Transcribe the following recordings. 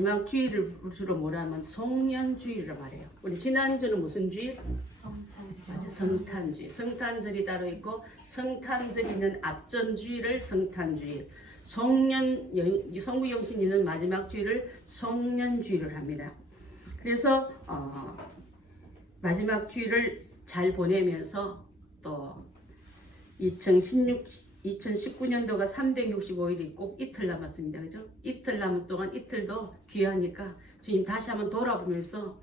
마지막 주일을 주로 뭐라 하면 송년주일이라고 말해요. 우리 지난주는 무슨 주일? 맞아, 성탄주일. 성탄절이 따로 있고 성탄절이 있는 앞전 주일을 성탄주일, 송구영신 있는 마지막 주일을 송년주일을 합니다. 그래서 마지막 주일을 잘 보내면서 또 2019년도가 365일이 꼭 이틀 남았습니다. 그죠? 이틀 남은 동안 이틀도 귀하니까 주님 다시 한번 돌아보면서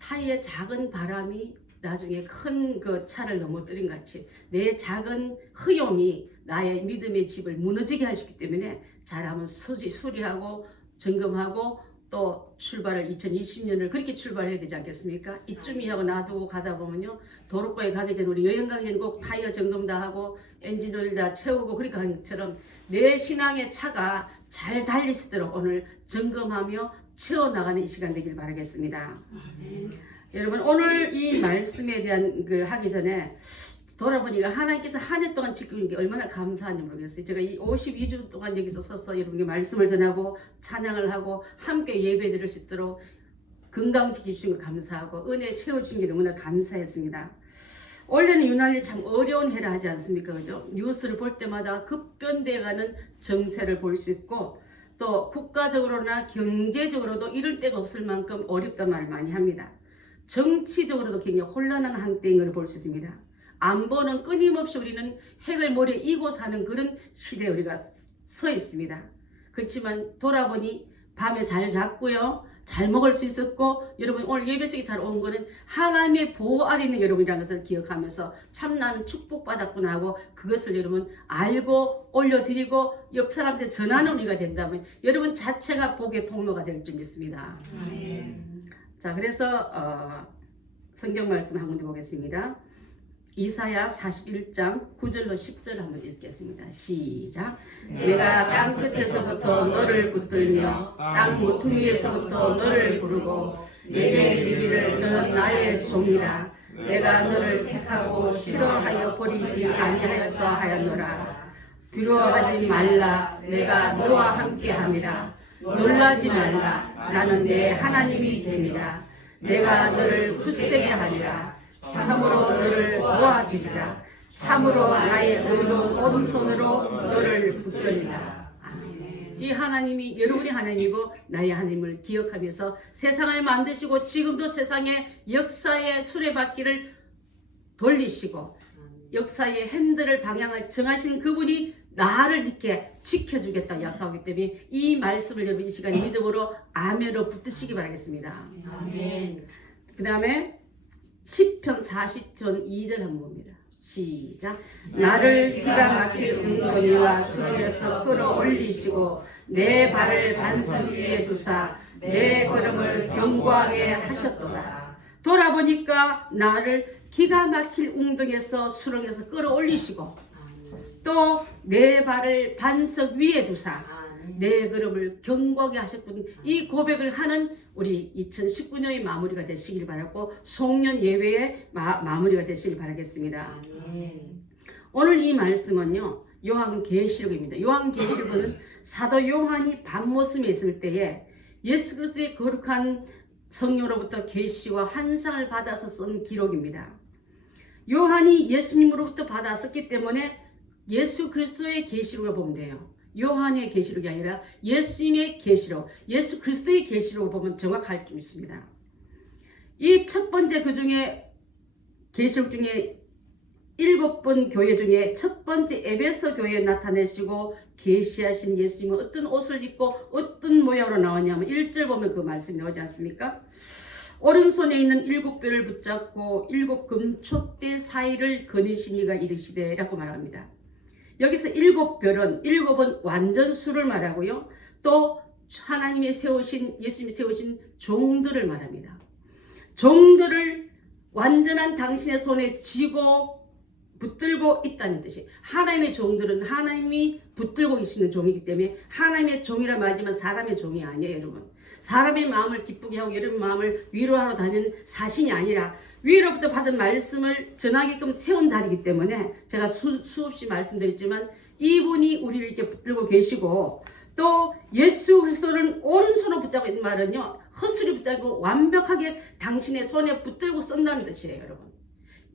타이의 작은 바람이 나중에 큰 그 차를 넘어뜨린 같이 내 작은 허용이 나의 믿음의 집을 무너지게 하셨기 때문에 잘 한번 수리하고 점검하고 또 출발을 2020년을 그렇게 출발해야 되지 않겠습니까? 이쯤이 하고 놔두고 가다 보면요, 도로가에 가기 전에 우리 여행 가기 전에 꼭 타이어 점검 다 하고 엔진 오일 다 채우고 그렇게 하는 것처럼 내 신앙의 차가 잘 달릴 수 있도록 오늘 점검하며 채워나가는 이 시간 되길 바라겠습니다. 여러분, 오늘 이 말씀에 대한 하기 전에 돌아보니까 하나님께서 한 해 동안 지키는 게 얼마나 감사한지 모르겠어요. 제가 이 52주 동안 여기서 서서 여러분께 말씀을 전하고 찬양을 하고 함께 예배 드릴 수 있도록 건강 지켜주신 거 감사하고 은혜 채워주신 게 너무나 감사했습니다. 원래는 유난히 참 어려운 해라 하지 않습니까? 그죠? 뉴스를 볼 때마다 급변돼가는 정세를 볼 수 있고 또 국가적으로나 경제적으로도 이럴 데가 없을 만큼 어렵단 말을 많이 합니다. 정치적으로도 굉장히 혼란한 한때인 걸 볼 수 있습니다. 안보는 끊임없이 우리는 핵을 머리에 이고 사는 그런 시대에 우리가 서 있습니다. 그렇지만 돌아보니 밤에 잘 잤고요, 잘 먹을 수 있었고, 여러분 오늘 예배 속에 잘 온 거는 하나님의 보호 아래 있는 여러분이라는 것을 기억하면서 참 나는 축복받았구나 하고 그것을 여러분 알고 올려드리고 옆 사람한테 전하는 우리가 된다면 여러분 자체가 복의 통로가 될 줄 믿습니다. 자, 그래서 성경 말씀 한 군데 보겠습니다. 이사야 41장 9절로 10절 한번 읽겠습니다. 시작. 내가 땅 끝에서부터 너를 붙들며 땅 모퉁이에서부터 너를 부르고 내게 이르기를 너는 나의 종이라. 내가 너를 택하고 싫어하여 버리지 아니하였다 하였노라. 두려워하지 말라. 내가 너와 함께함이라. 놀라지 말라. 나는 내 하나님이 됨이라. 내가 너를 굳세게 하리라. 참으로 너를 도와주리라. 참으로 나의 의로운 오른손으로 너를 붙들리라. 아멘. 이 하나님이 여러분의 하나님이고 나의 하나님을 기억하면서 세상을 만드시고 지금도 세상의 역사의 수레바퀴를 돌리시고 역사의 핸들을 방향을 정하시는 그분이 나를 이렇게 지켜주겠다고 약속하기 때문에 이 말씀을 여러분 이 시간에 믿음으로 아멘으로 붙드시기 바라겠습니다. 아멘. 그 다음에 10편 40편 2절 한번 봅니다. 시작. 나를 기가 막힐 웅덩이와 수렁에서 끌어올리시고 내 발을 반석 위에 두사 내 걸음을 견고하게 하셨도다. 돌아보니까 나를 기가 막힐 웅덩이에서 수렁에서 끌어올리시고 또 내 발을 반석 위에 두사 내 걸음을 견고하게 하셨군. 이 고백을 하는 우리 2019년의 마무리가 되시길 바라고 송년 예배의 마무리가 되시길 바라겠습니다. 오늘 이 말씀은요, 요한계시록입니다. 요한계시록은 사도 요한이 밤모습에 있을 때에 예수 그리스도의 거룩한 성령으로부터 계시와 환상을 받아서 쓴 기록입니다. 요한이 예수님으로부터 받았었기 때문에 예수 그리스도의 계시록을 보면 돼요. 요한의 계시록이 아니라 예수님의 계시록, 예수 그리스도의 계시록을 보면 정확할 수 있습니다. 이 첫 번째 그 중에 계시록 중에 7번 교회 중에 첫 번째 에베소 교회에 나타내시고 계시하신 예수님은 어떤 옷을 입고 어떤 모양으로 나오냐면 1절 보면 그 말씀이 나오지 않습니까? 오른손에 있는 7뼈를 붙잡고 7 금촛대 사이를 거니신 이가 이르시되 라고 말합니다. 여기서 7별은 7은 완전수를 말하고요. 또 하나님이 세우신, 예수님이 세우신 종들을 말합니다. 종들을 완전한 당신의 손에 쥐고 붙들고 있다는 뜻이, 하나님의 종들은 하나님이 붙들고 계시는 종이기 때문에 하나님의 종이라 말하지만 사람의 종이 아니에요, 여러분. 사람의 마음을 기쁘게 하고 여러분 마음을 위로하러 다니는 사신이 아니라 위로부터 받은 말씀을 전하게끔 세운 자리이기 때문에 제가 수없이 말씀드렸지만 이분이 우리를 이렇게 붙들고 계시고 또 예수 그리스도를 오른손으로 붙잡고 있는 말은요, 헛수리 붙잡고 완벽하게 당신의 손에 붙들고 쓴다는 뜻이에요, 여러분.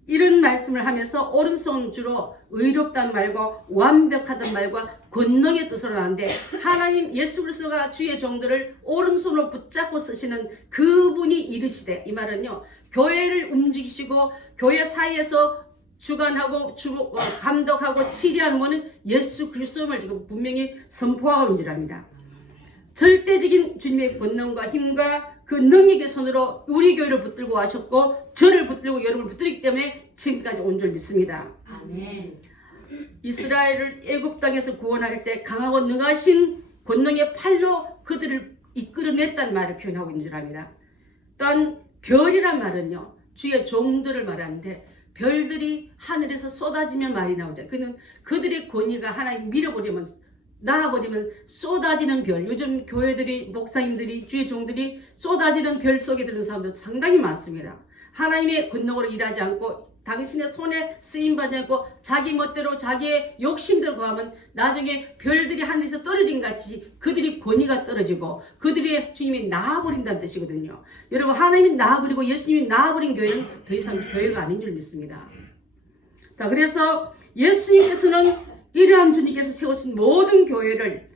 이런 말씀을 하면서 오른손 주로 의롭다는 말과 완벽하다는 말과 권능의 뜻으로 나는데, 하나님 예수 그리스도가 주의 종들을 오른손으로 붙잡고 쓰시는 그분이 이르시되, 이 말은요, 교회를 움직이시고 교회 사이에서 주관하고 감독하고 치리하는 분은 예수 그리스도를 지금 분명히 선포하고 있는 줄 압니다. 절대적인 주님의 권능과 힘과 그 능력의 손으로 우리 교회를 붙들고 하셨고 저를 붙들고 여러분을 붙들기 때문에 지금까지 온 줄 믿습니다. 아멘. 이스라엘을 애굽 땅에서 구원할 때 강하고 능하신 권능의 팔로 그들을 이끌어냈다는 말을 표현하고 있는 줄 압니다. 또한 별이란 말은요, 주의 종들을 말하는데, 별들이 하늘에서 쏟아지면 말이 나오죠. 그는 그들의 권위가 하나님 밀어버리면, 나아버리면 쏟아지는 별. 요즘 교회들이, 목사님들이, 주의 종들이 쏟아지는 별 속에 드는 사람들 상당히 많습니다. 하나님의 권능으로 일하지 않고 당신의 손에 쓰임받지 않고 자기 멋대로 자기의 욕심대로 구하면 나중에 별들이 하늘에서 떨어진 같이 그들이 권위가 떨어지고 그들의 주님이 나아버린다는 뜻이거든요. 여러분, 하나님이 나아버리고 예수님이 나아버린 교회는 더 이상 교회가 아닌 줄 믿습니다. 자, 그래서 예수님께서는 이러한 주님께서 세우신 모든 교회를,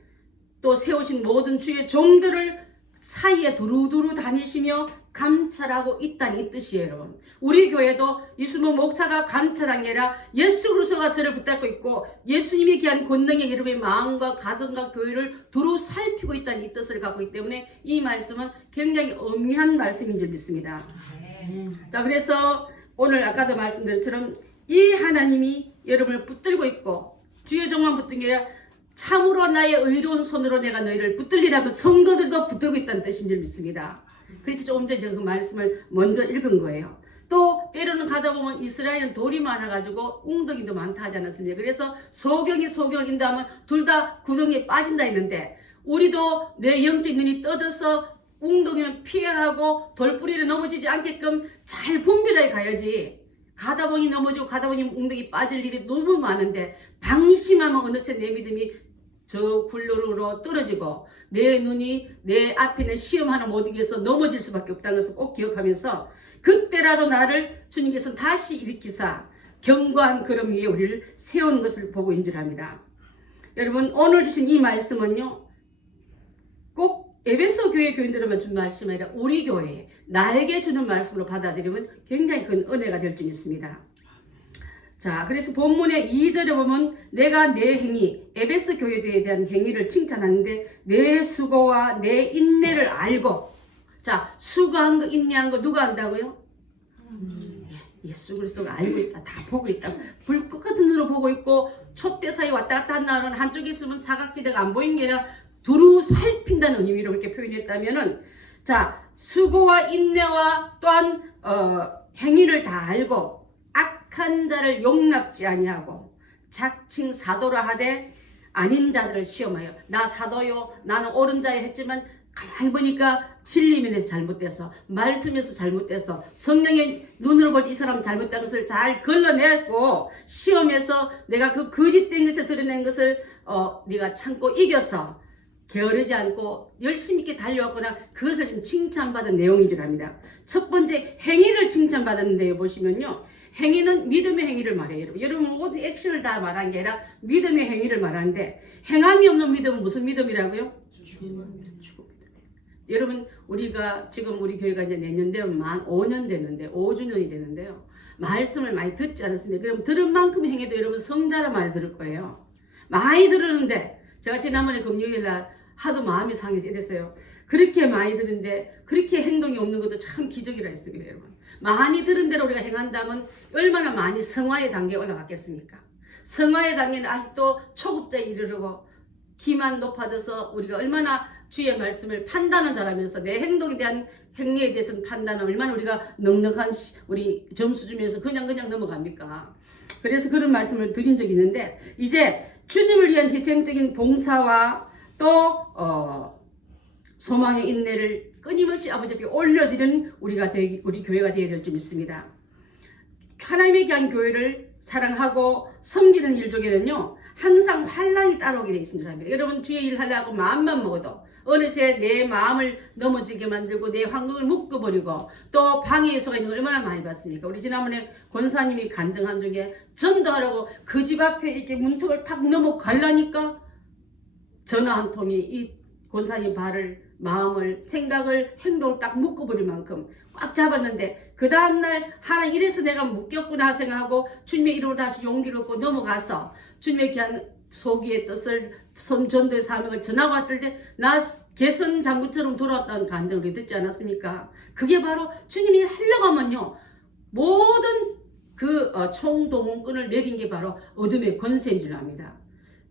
또 세우신 모든 주의 종들을 사이에 두루두루 다니시며 감찰하고 있다는 이 뜻이에요, 여러분. 우리 교회도 유수모 목사가 감찰한 게 아니라 예수 그리스도가 저를 붙잡고 있고 예수님이 귀한 권능의 여러분의 마음과 가정과 교회를 두루 살피고 있다는 이 뜻을 갖고 있기 때문에 이 말씀은 굉장히 엄미한 말씀인 줄 믿습니다. 자, 그래서 오늘 아까도 말씀드린 것처럼 이 하나님이 여러분을 붙들고 있고 주의 종만 붙든 게 아니라 참으로 나의 의로운 손으로 내가 너희를 붙들리라면 성도들도 붙들고 있다는 뜻인 줄 믿습니다. 그래서 조금 전에 제가 그 말씀을 먼저 읽은 거예요. 또 때로는 가다 보면 이스라엘은 돌이 많아가지고 웅덩이도 많다 하지 않았습니까? 그래서 소경이 소경을 인도하면 둘 다 구덩이에 빠진다 했는데, 우리도 내 영적 눈이 떠져서 웅덩이는 피하고 돌뿌리를 넘어지지 않게끔 잘 분별해 가야지. 가다 보니 넘어지고 가다 보니 웅덩이 빠질 일이 너무 많은데 방심하면 어느새 내 믿음이 저 굴로로 떨어지고 내 눈이 내 앞에 있는 시험 하나 못 이겨서 넘어질 수밖에 없다는 것을 꼭 기억하면서 그때라도 나를 주님께서는 다시 일으키사 견고한 걸음 위에 우리를 세운 것을 보고 인줄합니다. 여러분, 오늘 주신 이 말씀은요, 꼭 에베소 교회 교인들에만 준 말씀이 아니라 우리 교회에 나에게 주는 말씀으로 받아들이면 굉장히 큰 은혜가 될 줄 믿습니다. 자, 그래서 본문의 2절에 보면 내가 내 행위, 에베소 교회에 대한 행위를 칭찬하는데 내 수고와 내 인내를 알고, 자, 수고한 거 인내한 거 누가 안다고요? 예수 그리스도가 알고 있다. 다 보고 있다. 불꽃 같은 눈으로 보고 있고 촛대 사이 왔다 갔다 하는 한쪽에 있으면 사각지대가 안 보이는 게 아니라 두루 살핀다는 의미로 이렇게 표현했다면은, 자, 수고와 인내와 또한 행위를 다 알고 악한 자를 용납지 아니하고 자칭 사도라 하되 아닌 자들을 시험하여, 나 사도요, 나는 옳은 자요 했지만 가만히 보니까 진리면에서 잘못돼서, 말씀에서 잘못돼서, 성령의 눈으로 볼 이 사람 잘못된 것을 잘 걸러냈고 시험에서 내가 그 거짓된 것을 드러낸 것을 네가 참고 이겨서 게으르지 않고 열심히 있게 달려왔거나 그것을 좀 칭찬받은 내용인 줄 압니다. 첫 번째, 행위를 칭찬받았는데요, 보시면요, 행위는 믿음의 행위를 말해요. 여러분 모든 액션을 다 말한 게 아니라 믿음의 행위를 말하는데, 행함이 없는 믿음은 무슨 믿음이라고요? 죽음. 여러분, 우리가 지금 우리 교회가 이제 내년 되면 만 5년 되는데 5주년이 되는데요, 말씀을 많이 듣지 않았습니다. 그럼 들은 만큼 행해도 여러분 성자라 말 들을 거예요. 많이 들었는데, 제가 지난번에 금요일날 하도 마음이 상해서 이랬어요. 그렇게 많이 들은데 그렇게 행동이 없는 것도 참 기적이라 했습니다. 여러분, 많이 들은 대로 우리가 행한다면 얼마나 많이 성화의 단계에 올라갔겠습니까? 성화의 단계는 아직도 초급자에 이르르고 기만 높아져서 우리가 얼마나 주의 말씀을 판단은 잘하면서 내 행동에 대한 행위에 대해서는 판단은 얼마나 우리가 넉넉한 우리 점수 주면서 그냥 넘어갑니까? 그래서 그런 말씀을 드린 적이 있는데, 이제 주님을 위한 희생적인 봉사와 또 소망의 인내를 끊임없이 아버지 앞에 올려드리는 우리 교회가 되어야 될 줄 믿습니다. 하나님의 귀한 교회를 사랑하고 섬기는 일 중에는요, 항상 환란이 따라오게 되어 있는 줄 압니다. 여러분 주의 일 하려고 마음만 먹어도 어느새 내 마음을 넘어지게 만들고 내 환경을 묶어버리고 또 방해 요소가 있는 걸 얼마나 많이 봤습니까? 우리 지난번에 권사님이 간증한 중에 전도하라고 그 집 앞에 이렇게 문턱을 탁 넘어가려니까 전화 한 통이 이 권사님 발을, 마음을, 생각을, 행동을 딱 묶어버릴 만큼 꽉 잡았는데 그 다음날 하나님 이래서 내가 묶였구나 생각하고 주님의 이름으로 다시 용기를 얻고 넘어가서 주님의 귀한 소기의 뜻을 전도의 사명을 전하고 왔을 때 나 개선 장군처럼 돌아왔다는 간증을 우리 듣지 않았습니까? 그게 바로 주님이 하려고 하면요 모든 그 총동원권을 내린 게 바로 어둠의 권세인 줄 압니다.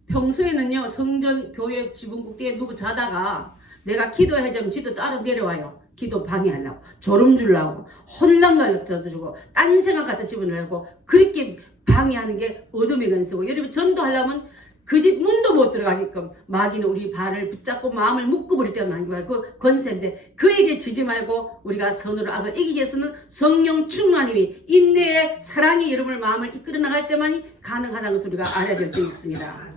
평소에는요 성전 교회 지붕국대에 누구 자다가 내가 기도하자면 지도 따로 내려와요. 기도 방해하려고 졸음 주려고 혼란 가르쳐주고 딴 생각 갖다 집어넣으려고 그렇게 방해하는 게 어둠의 권세고 여러분 전도하려면 그 집 문도 못 들어가게끔 마귀는 우리 발을 붙잡고 마음을 묶어버릴 때만 그 권세인데 그에게 지지 말고 우리가 선으로 악을 이기기 위해서는 성령 충만함이 인내의 사랑이 여러분의 마음을 이끌어 나갈 때만이 가능하다는 것을 우리가 알아야 될 때 있습니다.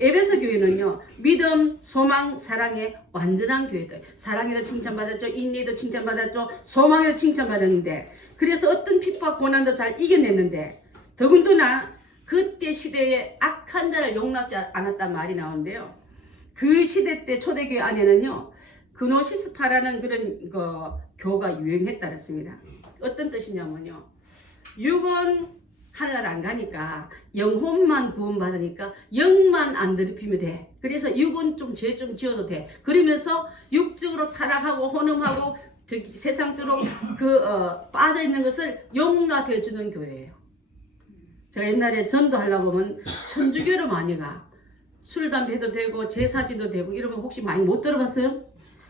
에베소 교회는요 믿음, 소망, 사랑의 완전한 교회들. 사랑에도 칭찬받았죠. 인내에도 칭찬받았죠. 소망에도 칭찬받았는데 그래서 어떤 핍박 고난도 잘 이겨냈는데 더군다나 그때 시대에 악한 자를 용납지 않았단 말이 나오는데요. 그 시대 때 초대교회 안에는요 그노시스파라는 그런 교가 유행했다 그랬습니다. 어떤 뜻이냐면요 육은 하늘 안 가니까 영혼만 구원받으니까 영만 안 더럽히면 돼. 그래서 육은 좀 죄 좀 지어도 돼. 그러면서 육적으로 타락하고 혼음하고 세상대로 빠져있는 것을 용납해 주는 교회예요. 제가 옛날에 전도하려고 하면 천주교로 많이 가. 술, 담배 해도 되고 제사지도 되고 이러면 혹시 많이 못 들어봤어요?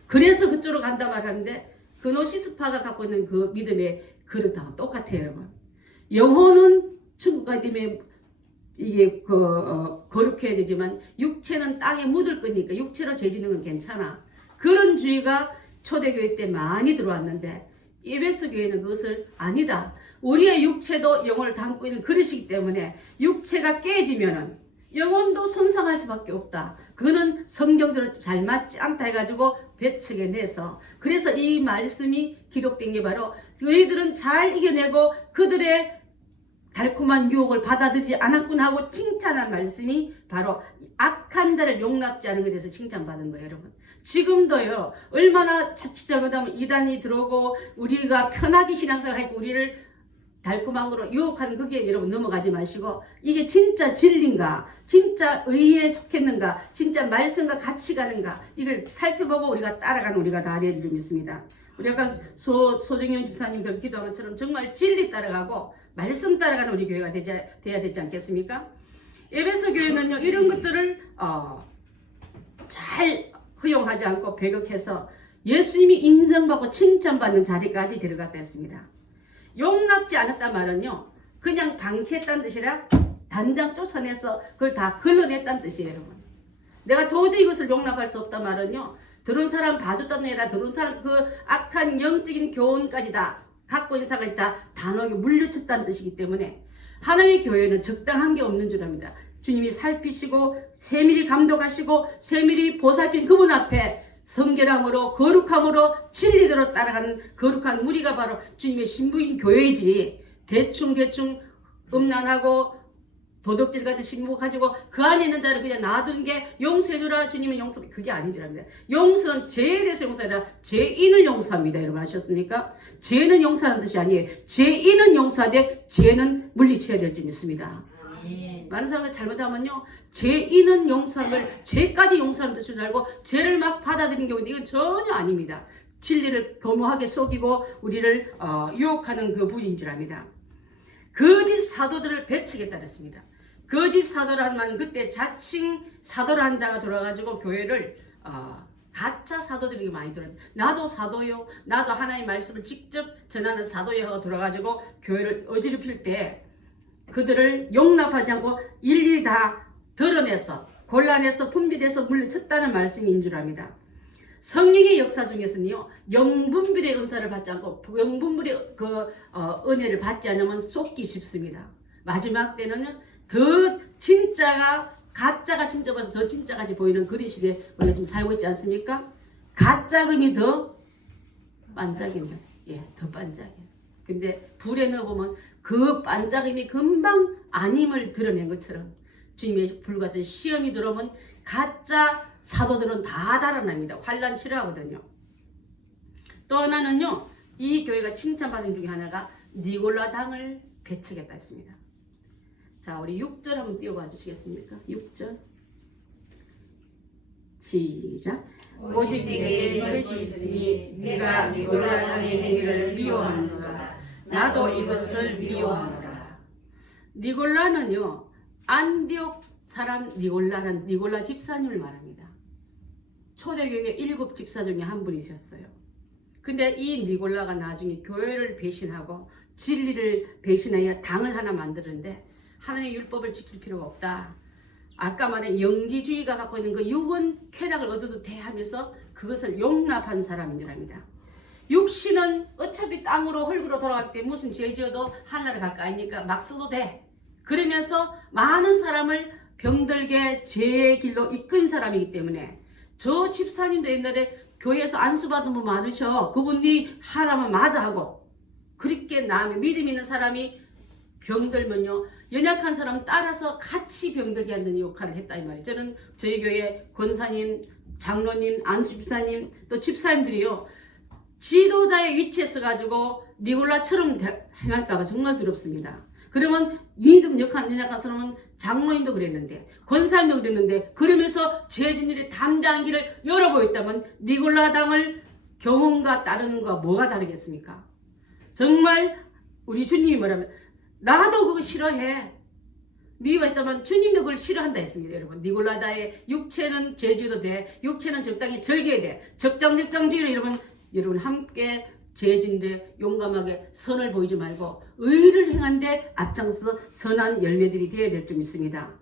그래서 그쪽으로 간다 말하는데 그노시스파가 갖고 있는 그 믿음의 그릇하고 똑같아요 여러분. 영혼은 천국 가기에 이게 거룩해야 되지만 육체는 땅에 묻을 거니까 육체로 죄지는 건 괜찮아. 그런 주의가 초대교회 때 많이 들어왔는데 에베소 교회는 그것을 아니다. 우리의 육체도 영혼을 담고 있는 그릇이기 때문에 육체가 깨지면은 영혼도 손상할 수밖에 없다. 그거는 성경대로 잘 맞지 않다 해가지고 배척해내서 그래서 이 말씀이 기록된 게 바로 너희들은 잘 이겨내고 그들의 달콤한 유혹을 받아들이지 않았구나 하고 칭찬한 말씀이 바로 악한 자를 용납지 않은 것에 대해서 칭찬받은 거예요 여러분. 지금도요 얼마나 자칫 잘못하면 이단이 들어오고 우리가 편하게 신앙생활 하고 우리를 달콤한 거로 유혹하는 그게 여러분 넘어가지 마시고 이게 진짜 진리인가 진짜 의에 속했는가 진짜 말씀과 같이 가는가 이걸 살펴보고 우리가 따라가는 우리가 다 되리를 좀 믿습니다. 우리 아까 소정영 집사님 그 기도한 것처럼 정말 진리 따라가고 말씀 따라가는 우리 교회가 돼야 되지 않겠습니까? 에베소 교회는요 이런 것들을 잘 허용하지 않고 배격해서 예수님이 인정받고 칭찬받는 자리까지 들어갔다 했습니다. 용납지 않았단 말은요 그냥 방치했다는 뜻이라 단장 쫓아내서 그걸 다 걸러냈다는 뜻이에요 여러분. 내가 도저히 이것을 용납할 수 없단 말은요 들은 사람 봐줬다는 게 아니라 들은 사람 그 악한 영적인 교훈까지 다 갖고 있는 사람이 다 단호하게 물리쳤다는 뜻이기 때문에 하나님의 교회는 적당한 게 없는 줄 압니다. 주님이 살피시고 세밀히 감독하시고 세밀히 보살핀 그분 앞에 성결함으로 거룩함으로 진리대로 따라가는 거룩한 무리가 바로 주님의 신부인 교회이지 대충 음란하고 도덕질 같은 신부 가지고 그 안에 있는 자를 그냥 놔둔 게 용서해주라 주님은 용서 그게 아닌 줄 압니다. 용서는 죄에 대해서 용서하라 죄인을 용서합니다. 여러분 아셨습니까? 죄는 용서하는 뜻이 아니에요. 죄인은 용서하되 죄는 물리쳐야 될 줄 믿습니다. 많은 사람들 잘못하면요 죄인은 용서를 죄까지 용서하는 뜻을 알고 죄를 막 받아들이는 경우인데 이건 전혀 아닙니다. 진리를 교묘하게 속이고 우리를 유혹하는 그 분인 줄 압니다. 거짓 사도들을 배치겠다 그랬습니다. 거짓 사도를 하면 그때 자칭 사도를 한 자가 들어가지고 교회를 가짜 사도들이 많이 들어요. 나도 사도요 나도 하나님의 말씀을 직접 전하는 사도요 하고 들어가지고 교회를 어지럽힐 때 그들을 용납하지 않고 일일이 다 드러내서 곤란해서 분별해서 물리쳤다는 말씀인 줄 압니다. 성령의 역사 중에서는요 영분별의 은사를 받지 않고 영분별의 은혜를 받지 않으면 쏟기 쉽습니다. 마지막 때는요 더 진짜가 가짜가 진짜보다 더 진짜같이 보이는 그런 시대에 우리가 좀 살고 있지 않습니까? 가짜금이 더 반짝이죠. 예, 더 반짝이요. 근데 불에 넣어보면 그 반짝임이 금방 아님을 드러낸 것처럼 주님의 불 같은 시험이 들어오면 가짜 사도들은 다 달아납니다. 환난 싫어하거든요. 또 하나는요, 이 교회가 칭찬받은 중에 하나가 니골라당을 배척했다 했습니다. 자, 우리 6절 한번 띄워봐 주시겠습니까? 6절 시작. 오직 내게 이것이 있으니 네가 니골라당의 행위를 미워하는도다. 나도 이것을 미워하노라. 니골라는요, 안디옥 사람 니골라 집사님을 말합니다. 초대교회 7 집사 중에 한 분이셨어요. 근데 이 니골라가 나중에 교회를 배신하고 진리를 배신하여 당을 하나 만드는데 하나님의 율법을 지킬 필요가 없다. 아까 말한 영지주의가 갖고 있는 그 육은 쾌락을 얻어도 돼 하면서 그것을 용납한 사람인 줄 압니다. 육신은 어차피 땅으로 흙으로 돌아갈 때 무슨 죄 지어도 하늘에 가까이니까 막 써도 돼. 그러면서 많은 사람을 병들게 죄의 길로 이끈 사람이기 때문에 저 집사님도 옛날에 교회에서 안수받은 분 많으셔. 그분이 하라면 맞아 하고 그렇게 남의 믿음 있는 사람이 병들면요 연약한 사람 따라서 같이 병들게 하는 역할을 했다 이 말이에요. 저는 저희 교회 권사님, 장로님, 안수집사님 또 집사님들이요 지도자의 위치에 서가지고 니골라처럼 행할까봐 정말 두렵습니다. 그러면 믿음 연약한 사람은 장로님도 그랬는데 권사님도 그랬는데 그러면서 죄진 일의 담당기를 열어보였다면 니골라당을 교훈과 따르는 것과 뭐가 다르겠습니까? 정말 우리 주님이 뭐라면 나도 그거 싫어해. 미워했다면 주님도 그걸 싫어한다 했습니다. 여러분 니골라다의 육체는 죄지어도 돼. 육체는 적당히 즐겨야 돼. 적당주의로 여러분 함께 죄진데 용감하게 선을 보이지 말고 의를 행한데 앞장서 선한 열매들이 되어야 될 줄 믿습니다.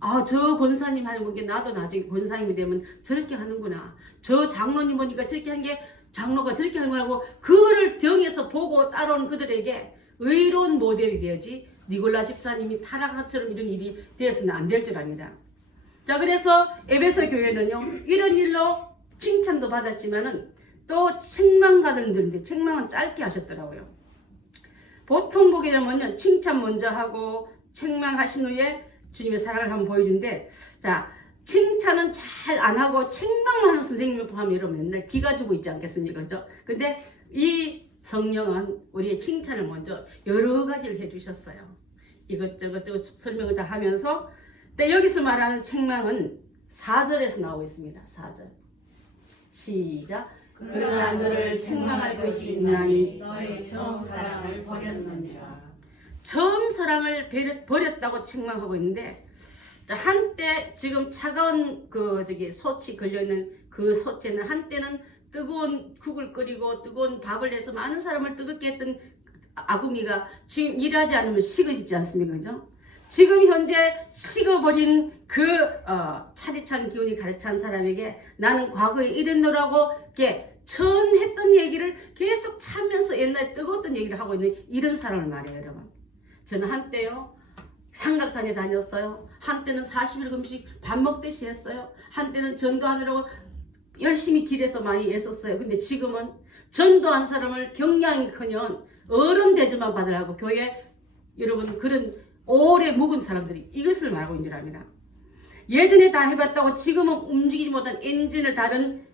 아, 저 권사님 하는 게 나도 나중에 권사님이 되면 저렇게 하는구나. 저 장로님 보니까 저렇게 한 게 장로가 저렇게 하는 거라고 그거를 등에서 보고 따라오는 그들에게 의로운 모델이 되어야지 니골라 집사님이 타락처럼 이런 일이 되어서는 안 될 줄 압니다. 자, 그래서 에베소 교회는요 이런 일로 칭찬도 받았지만은 또 책망받은 분인데 책망은 짧게 하셨더라고요. 보통 보게 되면요 칭찬 먼저 하고 책망하신 후에 주님의 사랑을 한번 보여준데 자 칭찬은 잘 안 하고 책망만 하는 선생님을 포함해 여러분 맨날 기가 주고 있지 않겠습니까? 그죠? 근데 이 성령은 우리의 칭찬을 먼저 여러 가지를 해주셨어요. 이것저것 설명을 다 하면서 근데 여기서 말하는 책망은 4절에서 나오고 있습니다. 4절 시작. 그러나 너를 책망할 것이 있나니 너의 처음 사랑을 버렸느니라. 처음 사랑을 버렸다고 책망하고 있는데 한때 지금 차가운 소치 걸려있는 그 소치는 한때는 뜨거운 국을 끓이고 뜨거운 밥을 해서 많은 사람을 뜨겁게 했던 아구미가 지금 일하지 않으면 식어지지 않습니까? 그죠? 지금 현재 식어버린 그 차디찬 기운이 가득 찬 사람에게 나는 과거에 이랬노라고 이렇게 처음 했던 얘기를 계속 차면서 옛날에 뜨거웠던 얘기를 하고 있는 이런 사람을 말해요. 여러분 저는 한때요 삼각산에 다녔어요. 한때는 40일 금식 밥 먹듯이 했어요. 한때는 전도하느라고 열심히 길에서 많이 애썼어요. 근데 지금은 전도한 사람을 격량이커녕 어른 대접만 받으라고 교회 여러분 그런 오래 묵은 사람들이 이것을 말하고 있는 줄 압니다. 예전에 다 해봤다고 지금은 움직이지 못한 엔진을 다른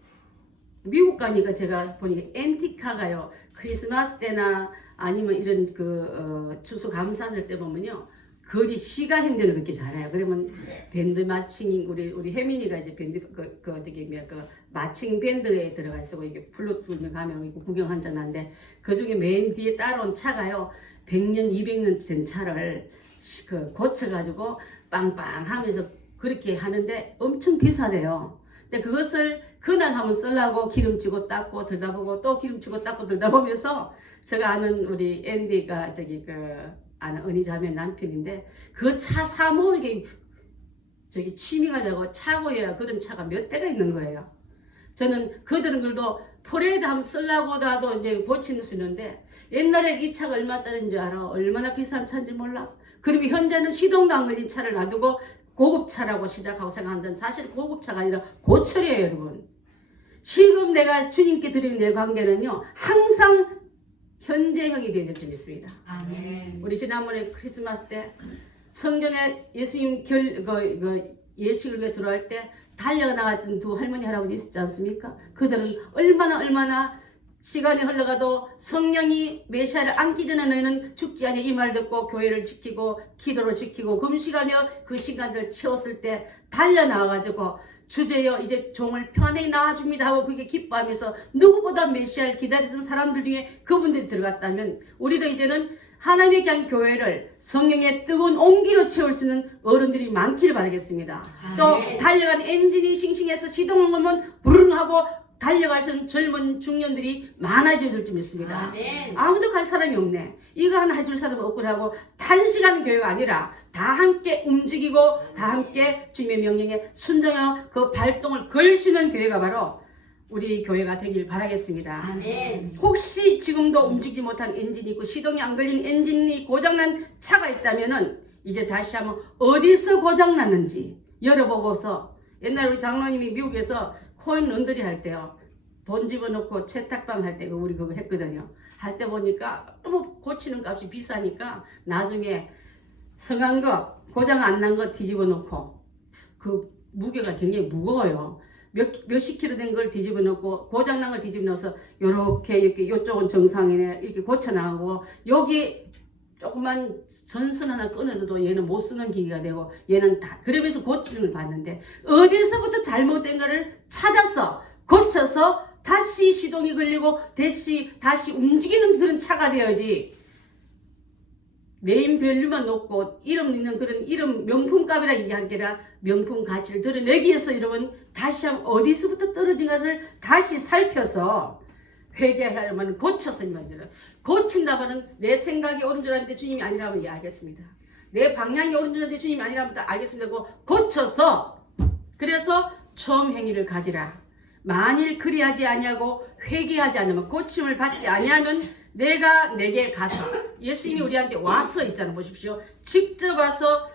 미국 가니까 제가 보니까 엔티카가요 크리스마스 때나 아니면 이런 추수 감사절 때 보면요 거리 시가 행전을 그렇게 잘해요. 그러면 밴드 마칭 우리 혜민이가 이제 밴드 마칭 밴드에 들어가 있어 이게 블루투스 가면 있고 구경 한잔 하는데 그 중에 맨 뒤에 따라온 차가요 100년 200년 된 차를 고쳐가지고 빵빵 하면서 그렇게 하는데 엄청 비싸대요. 근데 그것을 그날 한번 쓰려고 기름치고 닦고 들다보고 또 기름치고 닦고 들다보면서 제가 아는 우리 앤디가 아는 언니 자매 남편인데 그 차 사모으는 게 취미가 되고 차고야 그런 차가 몇 대가 있는 거예요. 저는 그들은 그래도 포레이드 한번 쓰려고라도 이제 고치는 수 있는데 옛날에 이 차가 얼마짜리인 줄 알아? 얼마나 비싼 차인지 몰라? 그리고 현재는 시동도 안 걸린 차를 놔두고 고급차라고 시작하고 생각하는 사실 고급차가 아니라 고철이에요, 여러분. 지금 내가 주님께 드리는 내 관계는요, 항상 현재형이 되어야 될 줄 믿습니다. 아멘. 우리 지난번에 크리스마스 때 성전에 예수님 예식을 위해 들어갈 때 달려 나갔던 두 할머니 할아버지 있었지 않습니까? 그들은 얼마나 시간이 흘러가도 성령이 메시아를 안기 전에 너희는 죽지 않냐 이 말 듣고 교회를 지키고 기도를 지키고 금식하며 그 시간을 채웠을 때 달려 나와가지고 주제여 이제 종을 편히 낳아줍니다 하고 그게 기뻐하면서 누구보다 메시아를 기다리던 사람들 중에 그분들이 들어갔다면 우리도 이제는 하나님의 귀한 교회를 성령의 뜨거운 온기로 채울 수 있는 어른들이 많기를 바라겠습니다. 또 달려간 엔진이 싱싱해서 시동을 걸면 부르릉 하고 달려갈 수 있는 젊은 중년들이 많아질 줄 믿습니다. 아무도 갈 사람이 없네. 이거 하나 해줄 사람은 없구나 하고 단식하는 교회가 아니라 다 함께 움직이고 다 함께 주님의 명령에 순종하여 그 발동을 걸 수 있는 교회가 바로 우리 교회가 되길 바라겠습니다. 아멘. 혹시 지금도 움직이지 못한 엔진이 있고 시동이 안 걸린 엔진이 고장난 차가 있다면은 이제 다시 한번 어디서 고장났는지 열어보고서 옛날 우리 장로님이 미국에서 코인 런드리 할 때요. 돈 집어넣고 채탁방 할 때 우리 그거 했거든요. 할 때 보니까 너무 고치는 값이 비싸니까 나중에 성한 거 고장 안 난 거 뒤집어 놓고 그 무게가 굉장히 무거워요. 몇십 킬로 된 걸 뒤집어 놓고 고장 난 걸 뒤집어 넣어서 요렇게 이렇게 요쪽은 정상이네 이렇게 고쳐 나가고 여기 조그만 전선 하나 끊어도 얘는 못 쓰는 기계가 되고 얘는 다 그러면서 고치는 걸 봤는데 어디서부터 잘못된 거를 찾아서 고쳐서 다시 시동이 걸리고 다시 움직이는 그런 차가 되어야지. 네임 밸류만 놓고 이름 있는 그런 이름 명품값이라 얘기할 게 아니라 명품 가치를 드러내기 위해서 여러분 다시 한번 어디서부터 떨어진 것을 다시 살펴서 회개하려면 고쳐서 고친다면 내 생각이 옳은 줄 알았는데 주님이 아니라면 알겠습니다. 내 방향이 옳은 줄 알았는데 주님이 아니라면 알겠습니다. 고쳐서 그래서 처음 행위를 가지라. 만일 그리하지 아니하고 회개하지 않으면 고침을 받지 아니하면 내가 내게 가서 예수님이 우리한테 와서 있잖아. 보십시오. 직접 와서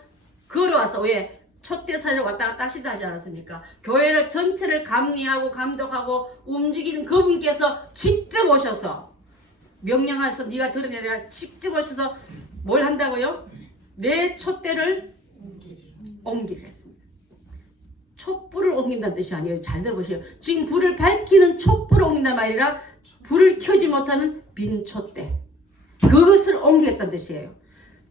걸어와서 왜 촛대사를 왔다 갔다 하시다 하지 않았습니까? 교회를 전체를 감리하고 감독하고 움직이는 그분께서 직접 오셔서 명령하셔서 네가 드러내라 직접 오셔서 뭘 한다고요? 내 촛대를 옮기려 했습니다. 촛불을 옮긴다는 뜻이 아니에요. 잘 들어보세요. 지금 불을 밝히는 촛불을 옮긴단 말이라 불을 켜지 못하는 빈 촛대 그것을 옮기겠다는 뜻이에요.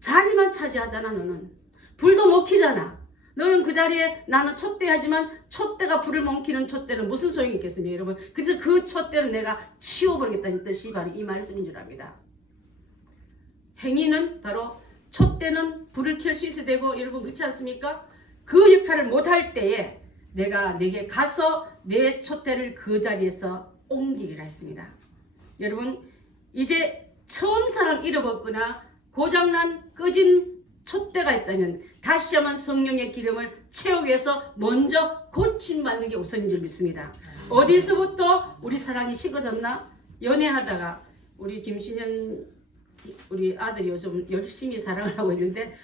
자리만 차지하잖아. 너는 불도 못 켜잖아. 너는 그 자리에 나는 촛대 하지만 촛대가 불을 못 켜는 촛대는 무슨 소용이 있겠습니까 여러분. 그래서 그 촛대는 내가 치워버리겠다는 뜻이 바로 이 말씀인 줄 압니다. 행위는 바로 촛대는 불을 켤 수 있어야 되고 여러분 그렇지 않습니까? 그 역할을 못할 때에 내가 내게 가서 내 촛대를 그 자리에서 옮기기라 했습니다. 여러분 이제 처음 사람 잃어버거나 고장난 꺼진 촛대가 있다면 다시 한번 성령의 기름을 채우기 위해서 먼저 고침받는 게 우선인 줄 믿습니다. 어디서부터 우리 사랑이 식어졌나? 연애하다가 우리 김신현 우리 아들이 요즘 열심히 사랑을 하고 있는데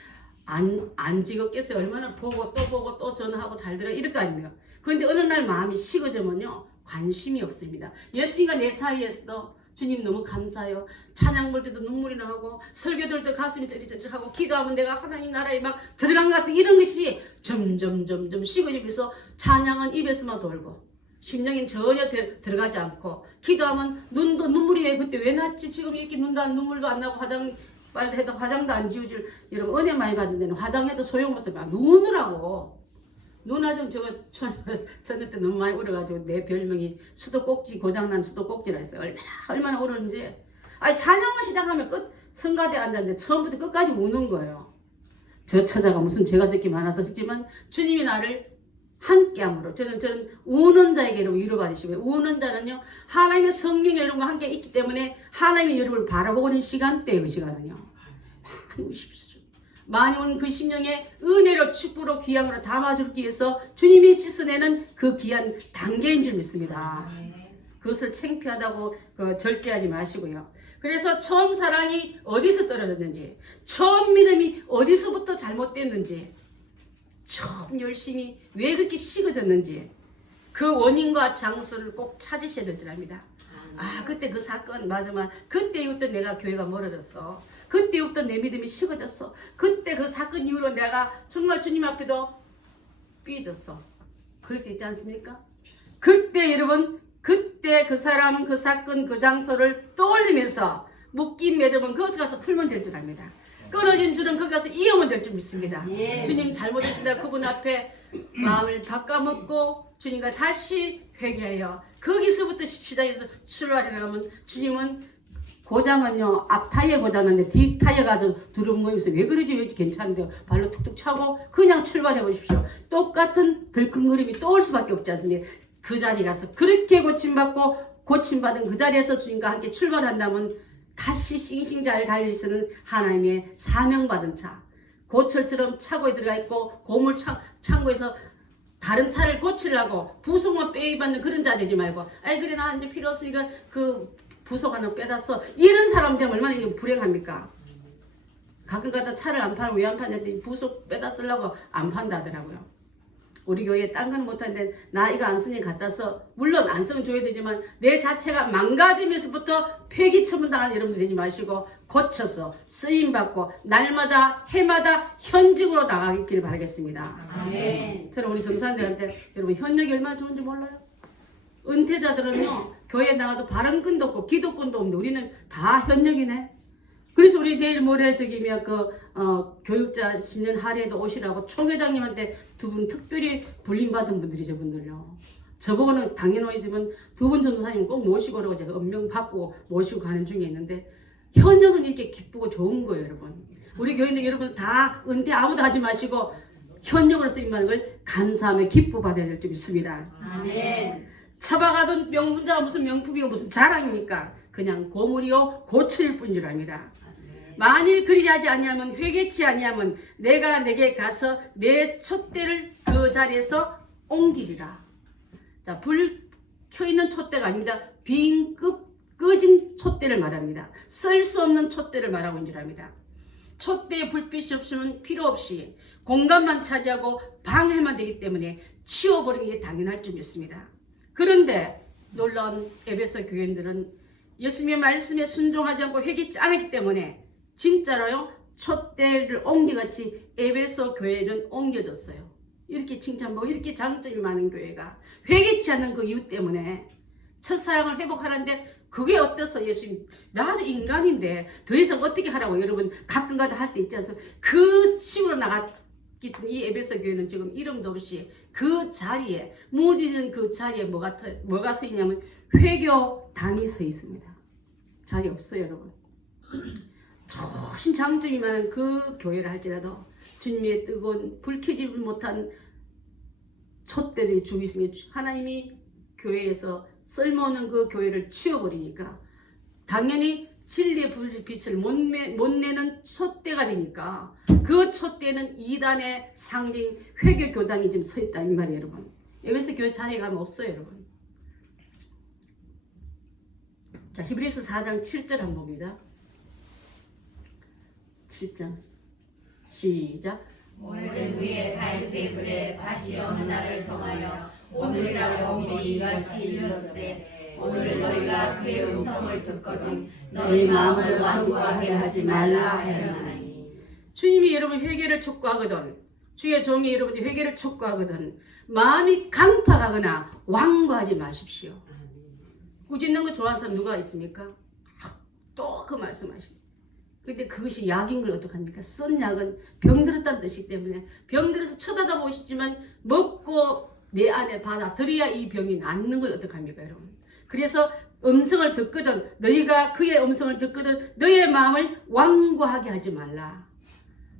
안 지겹겠어요. 얼마나 보고 또 전화하고 잘 들어 이럴 거 아니에요. 그런데 어느 날 마음이 식어지면요 관심이 없습니다. 예수님과 내 사이에서 주님 너무 감사해요. 찬양 볼 때도 눈물이 나고 설교 들을 때 가슴이 쩌릿쩌릿하고 기도하면 내가 하나님 나라에 막 들어간 것 같은 이런 것이 점점 식어지면서 찬양은 입에서만 돌고 심령이 전혀 들어가지 않고 기도하면 눈도 눈물이 왜 그때 왜 났지 지금 이렇게 눈물도 안 나고 빨리 해도 화장도 안 지워줄 여러분 은혜 많이 받는 데는 화장해도 소용없어요. 눈을 하고 눈화장 저거 저녁 때 너무 많이 울어가지고 내 별명이 수도꼭지 고장난 수도꼭지라 했어요. 얼마나 울었는지. 아니 찬양만 시작하면 성가대에 앉았는데 처음부터 끝까지 우는 거예요. 저 처자가 무슨 죄가 적게 많아서 했지만 주님이 나를 함께함으로 저는 우는 자에게 위로받으시고요. 우는 자는요 하나님의 성령이 여러분과 함께 있기 때문에 하나님이 여러분을 바라보고 있는 시간대의 그 시간은요 많이 우십시오. 많이 온 그 심령의 은혜로 축복으로 귀함으로 담아주기 위해서 주님이 씻어내는 그 귀한 단계인 줄 믿습니다. 그 그것을 창피하다고 절제하지 마시고요. 그래서 처음 사랑이 어디서 떨어졌는지, 처음 믿음이 어디서부터 잘못됐는지, 처음 열심히 왜 그렇게 식어졌는지 그 원인과 장소를 꼭 찾으셔야 될 줄 압니다. 아, 그때 그 사건 맞아. 그때부터 내가 교회가 멀어졌어. 그때부터 내 믿음이 식어졌어. 그때 그 사건 이후로 내가 정말 주님 앞에도 삐졌어. 그럴 때 있지 않습니까? 그때 여러분, 그때 그 사람, 그 사건, 그 장소를 떠올리면서 묶인 매듭은 거기서 가서 풀면 될 줄 압니다. 끊어진 줄은 거기 가서 이으면 될 줄 믿습니다. 예. 주님 잘못했습니다. 그분 앞에 마음을 바꿔먹고 주님과 다시 회개하여 거기서부터 시작해서 출발해 나가면 주님은 고장은요, 앞 타이어 고장났는데 뒤 타이어가 아주 두루뭉거리면서 왜 그러지? 왜 괜찮은데요? 발로 툭툭 차고 그냥 출발해 보십시오. 똑같은 덜컹거림이 또 올 수밖에 없지 않습니까? 그 자리 가서 그렇게 고침받고 고침받은 그 자리에서 주님과 함께 출발한다면 다시 싱싱 잘 달릴 수 있는 하나님의 사명받은 차, 고철처럼 차고에 들어가 있고 고물 창고에서 다른 차를 고치려고 부속만 빼입는 그런 자 되지 말고, 아이 그래 나 이제 필요 없으니까 그 부속 하나 빼다 써, 이런 사람 되면 얼마나 불행합니까? 가끔가다 차를 안 팔고 왜 안 파냐더니 부속 빼다 쓰려고 안 판다 하더라고요. 우리 교회에 딴 건 못하는데 나 이거 안 쓰니 갖다 써. 물론 안 쓰면 줘야 되지만 내 자체가 망가지면서부터 폐기 처분당하는 여러분들 되지 마시고 고쳐서 쓰임받고 날마다 해마다 현직으로 나가길 바라겠습니다. 아멘. 저는 우리 성사님들한테 여러분 현역이 얼마나 좋은지 몰라요? 은퇴자들은요 교회에 나가도 발언권도 없고 기도권도 없는데 우리는 다 현역이네. 그래서 우리 내일 모레 저기면 교육자 신년 할애도 오시라고 총회장님한테 두 분 특별히 불림받은 분들이 저분들요. 저보고는 당연하지만 두 분 전도사님 꼭 모시고 오라고 제가 엄명 받고 모시고 가는 중에 있는데 현역은 이렇게 기쁘고 좋은 거예요, 여러분. 우리 교인들 여러분 다 은퇴 아무도 하지 마시고 현역으로 쓰임받는 걸 감사하며 기뻐 받아야 될 줄 믿습니다. 아멘. 처박아둔 명분자가 무슨 명품이고 무슨 자랑입니까? 그냥 고물이요 고철일 뿐인 줄 압니다. 만일 그리지 아니하면 회개치 아니하면 내가 내게 가서 내 촛대를 그 자리에서 옮기리라. 자, 불 켜있는 촛대가 아닙니다. 빈 꺼진 촛대를 말합니다. 쓸 수 없는 촛대를 말하고 있는 줄 압니다. 촛대에 불빛이 없으면 필요 없이 공간만 차지하고 방해만 되기 때문에 치워버리는 게 당연할 줄 믿습니다. 그런데 놀라운 에베소 교인들은 예수님의 말씀에 순종하지 않고 회개치 않았기 때문에 진짜로요 촛대를 옮기같이 에베소 교회는 옮겨졌어요. 이렇게 칭찬받고 이렇게 장점이 많은 교회가 회개치 않는 그 이유 때문에 첫사랑을 회복하는데 그게 어때서 예수님 나도 인간인데 더 이상 어떻게 하라고 여러분 가끔가다 할 때 있지 않습니까? 그 식으로 나갔기 때문에 이 에베소 교회는 지금 이름도 없이 그 자리에 무너진 그 자리에 뭐가 서 있냐면 회교당이 서 있습니다. 자리 없어요 여러분. 좋은 장점이 많은 그 교회를 할지라도 주님의 뜨거운 불켜지지 못한 촛대들이 주위 중에 하나님이 교회에서 쓸모없는 그 교회를 치워버리니까 당연히 진리의 불빛을 못 내는 촛대가 되니까 그 촛대는 이단의 상징 회교교당이 지금 서 있다 이 말이에요 여러분. 에베소 교회 자리에 가면 없어요 여러분. 자, 히브리서 4장 7절 한번 봅니다. 7장 시작. 오늘은 위에 다윗의 글에 다시 어느 날을 정하여 오늘이라고 미리 이같이 일렀으되 오늘 너희가 그의 음성을 듣거든 너희 마음을 완고하게 하지 말라 하였나니. 주님이 여러분 회개를 촉구하거든 주의 종이 여러분이 회개를 촉구하거든 마음이 강팍하거나 완고하지 마십시오. 꾸짖는 거 좋아하는 사람 누가 있습니까? 또 그 말씀하시네. 근데 그것이 약인 걸 어떡합니까? 쓴 약은 병들었다는 뜻이기 때문에 병들어서 쳐다다 보시지만 먹고 내 안에 받아들여야 이 병이 낫는 걸 어떡합니까 여러분? 그래서 음성을 듣거든 너희가 그의 음성을 듣거든 너의 마음을 완고하게 하지 말라.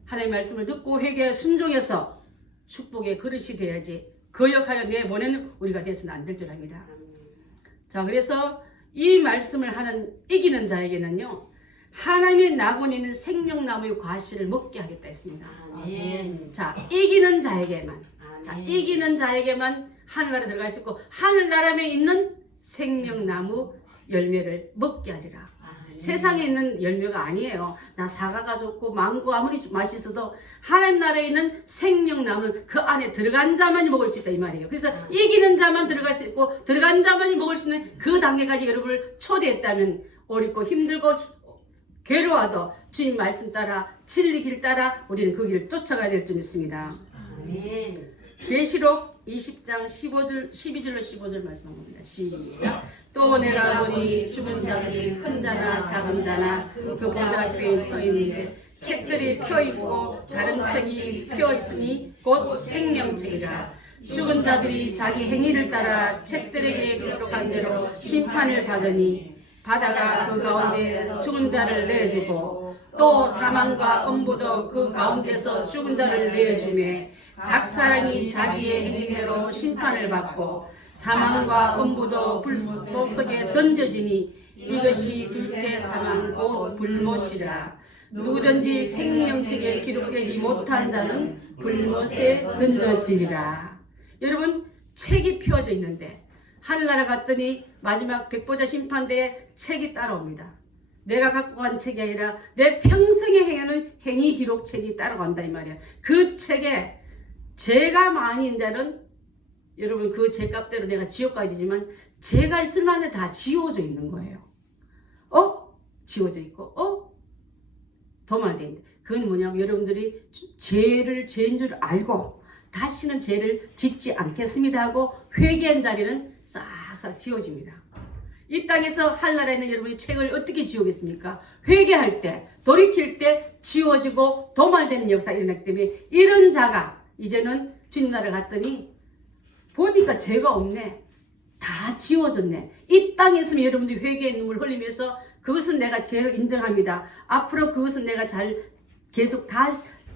하나님의 말씀을 듣고 회개에 순종해서 축복의 그릇이 돼야지 거역하여 내보내는 우리가 돼서는 안 될 줄 압니다. 자, 그래서 이 말씀을 하는 이기는 자에게는요 하나님의 낙원에 있는 생명나무의 과실을 먹게 하겠다 했습니다. 아멘. 자, 이기는 자에게만 아멘. 자, 이기는 자에게만 하늘나라에 들어가 있었고 하늘나라에 있는 생명나무 열매를 먹게 하리라. 세상에 있는 열매가 아니에요. 나 사과가 좋고 망고 아무리 맛있어도 하나님 나라에 있는 생명나무는 그 안에 들어간 자만이 먹을 수 있다 이 말이에요. 그래서 이기는 자만 들어갈 수 있고 들어간 자만이 먹을 수 있는 그 단계까지 여러분을 초대했다면 어렵고 힘들고 괴로워도 주님 말씀 따라 진리 길 따라 우리는 그 길을 쫓아가야 될 줄 믿습니다. 계시록 20장 12절로 15절 말씀 합니다. 시작. 또 내가 보니 죽은 자들이 큰 자나 작은 자나 그 보좌 앞에 서 있는데 책들이 펴 있고 다른 책이 펴 있으니 곧 생명책이라. 죽은 자들이 자기 행위를 따라 책들에게 기록한 대로 심판을 받으니 바다가 그 가운데 죽은 자를 내주고 또 사망과 엄부도 그 가운데서 죽은 자를 내주매 각 사람이 자기의 행위대로 심판을 받고 사망과 엄부도 불소 속에 던져지니 이것이 둘째 사망 곧 불못이라. 누구든지 생명책에 기록되지 못한 자는 불못에 던져지리라. 여러분 책이 펴져 있는데 하늘나라 갔더니 마지막 백보자 심판대에 책이 따라옵니다. 내가 갖고 간 책이 아니라 내 평생에 행하는 행위 기록책이 따라간다 이 말이야. 그 책에 죄가 많이 있는 데는 여러분 그 죄값대로 내가 지옥 가지지만 죄가 있을 만한 다 지워져 있는 거예요. 지워져 있고 도말돼 있는데 그건 뭐냐면 여러분들이 죄인 줄 알고 다시는 죄를 짓지 않겠습니다 하고 회개한 자리는 싹싹 지워집니다. 이 땅에서 하늘나라에 있는 여러분이 책을 어떻게 지우겠습니까? 회개할 때, 돌이킬 때 지워지고 도말되는 역사가 일어나기 때문에 이런 자가 이제는 주님 나라에 갔더니 보니까 죄가 없네. 다 지워졌네. 이 땅에 있으면 여러분들이 회개의 눈물 흘리면서 그것은 내가 죄로 인정합니다. 앞으로 그것은 내가 잘 계속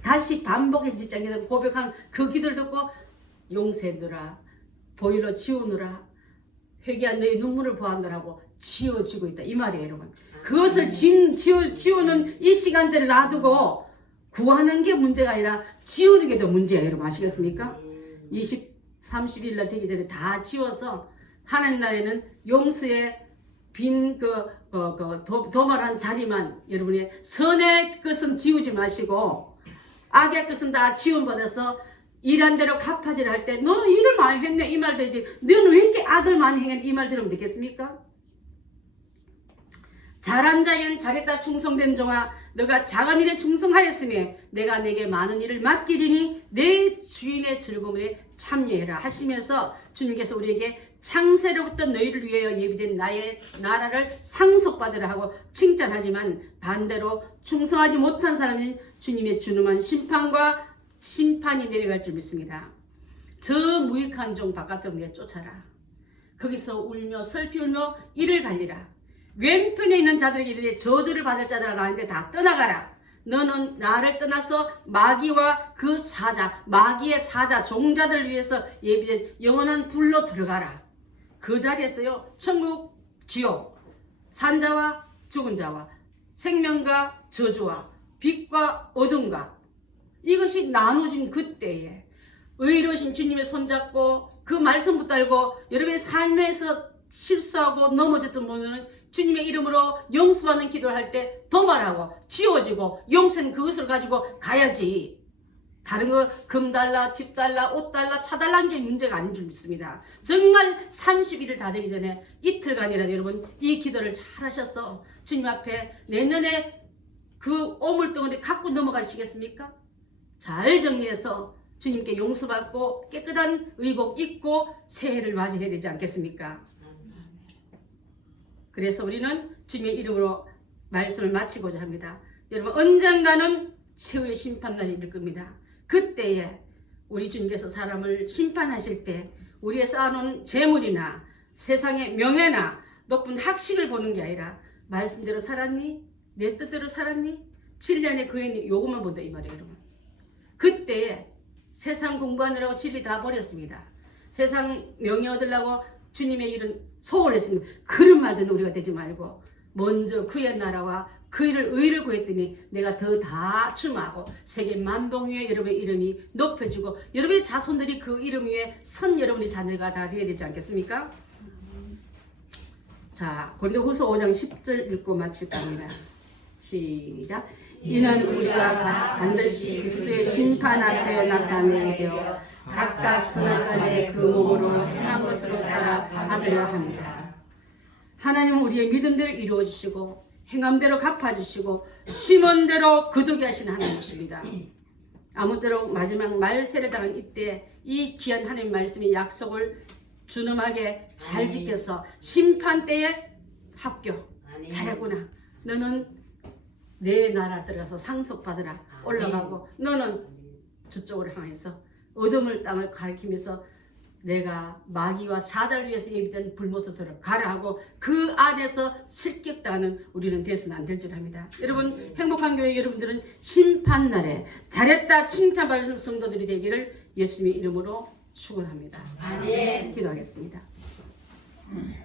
다시 반복해서 짓지 않게 고백한 그 기도를 듣고 용서해두라. 보일러 지우느라. 회개한 너의 눈물을 보았노라고 지워지고 있다. 이 말이에요, 여러분. 그것을 지우는 이 시간대를 놔두고 구하는 게 문제가 아니라 지우는 게 더 문제예요, 여러분. 아시겠습니까? 30일 날 되기 전에 다 지워서 하나님 나라에는 용서의 빈 도말한 자리만 여러분의 선의 것은 지우지 마시고 악의 것은 다 지원받아서 일한 대로 갚아질 할 때 너는 일을 많이 했네 이 말 되지 너는 왜 이렇게 악을 많이 행했네 이 말 들으면 되겠습니까? 잘한 자엔 잘했다 충성된 종아 너가 작은 일에 충성하였으며 내가 내게 많은 일을 맡기리니 내 주인의 즐거움에 참여해라 하시면서 주님께서 우리에게 창세로부터 너희를 위하여 예비된 나의 나라를 상속받으라 하고 칭찬하지만 반대로 충성하지 못한 사람은 주님의 준엄한 심판이 내려갈 줄 믿습니다. 저 무익한 종 바깥으로 내쫓아라. 거기서 울며 슬피 울며 이를 갈리라. 왼편에 있는 자들에게 이르되 저주를 받을 자들아 나한테 다 떠나가라. 너는 나를 떠나서 마귀와 그 사자 마귀의 사자 종자들을 위해서 예비된 영원한 불로 들어가라. 그 자리에서요 천국 지옥 산자와 죽은 자와 생명과 저주와 빛과 어둠과 이것이 나눠진 그때에 의로우신 주님의 손잡고 그 말씀 붙들고 여러분의 삶에서 실수하고 넘어졌던 분은 주님의 이름으로 용서받는 기도를 할 때 도말하고 지워지고 용서는 그것을 가지고 가야지. 다른 거 금 달라 집 달라 옷 달라 차 달라는 게 문제가 아닌 줄 믿습니다. 정말 30일을 다 되기 전에 이틀간이라도 여러분 이 기도를 잘 하셔서 주님 앞에 내년에 그 오물덩어리 갖고 넘어가시겠습니까? 잘 정리해서 주님께 용서받고 깨끗한 의복 입고 새해를 맞이해야 되지 않겠습니까? 그래서 우리는 주님의 이름으로 말씀을 마치고자 합니다. 여러분 언젠가는 최후의 심판날이 올 겁니다. 그때에 우리 주님께서 사람을 심판하실 때 우리의 쌓아놓은 재물이나 세상의 명예나 높은 학식을 보는 게 아니라 말씀대로 살았니? 내 뜻대로 살았니? 7년의 그의 요것만 본다 이 말이에요. 여러분. 그때에 세상 공부하느라고 진리 다 버렸습니다. 세상 명예 얻으려고 주님의 일은 소홀했습니다. 그런 말들은 우리가 되지 말고 먼저 그의 나라와 그 일을 의를 구했더니 내가 더 다 충하고 세계 만방 위에 여러분의 이름이 높여지고 여러분의 자손들이 그 이름 위에 선 여러분의 자녀가 다 되어야 되지 않겠습니까? 자, 고린도후서 5장 10절 읽고 마칠까 합니다. 시작. 이는 우리가 반드시 그리스도의 심판 앞에 나타내게 되어 각각 선악간에 그 몸으로 행한 것으로 따라 받으려 합니다. 하나님은 우리의 믿음대로 이루어 주시고 행함대로 갚아주시고 심은 대로 거두게 하시는 하나님이십니다. 아무쪼록 마지막 말세를 당한 이때 이 귀한 하나님 말씀의 약속을 준엄하게 잘 지켜서 심판 때에 합격 잘했구나. 너는 내 나라 들어가서 상속받으라 올라가고 너는 저쪽으로 향해서 어둠을 땅을 가리키면서 내가 마귀와 사단을 위해서 예비된 불못으로 들어가라 하고 그 안에서 실격당하는 우리는 돼서는 안 될 줄 압니다. 여러분 행복한 교회 여러분들은 심판날에 잘했다 칭찬받는 성도들이 되기를 예수님의 이름으로 축원합니다. 아멘. 기도하겠습니다.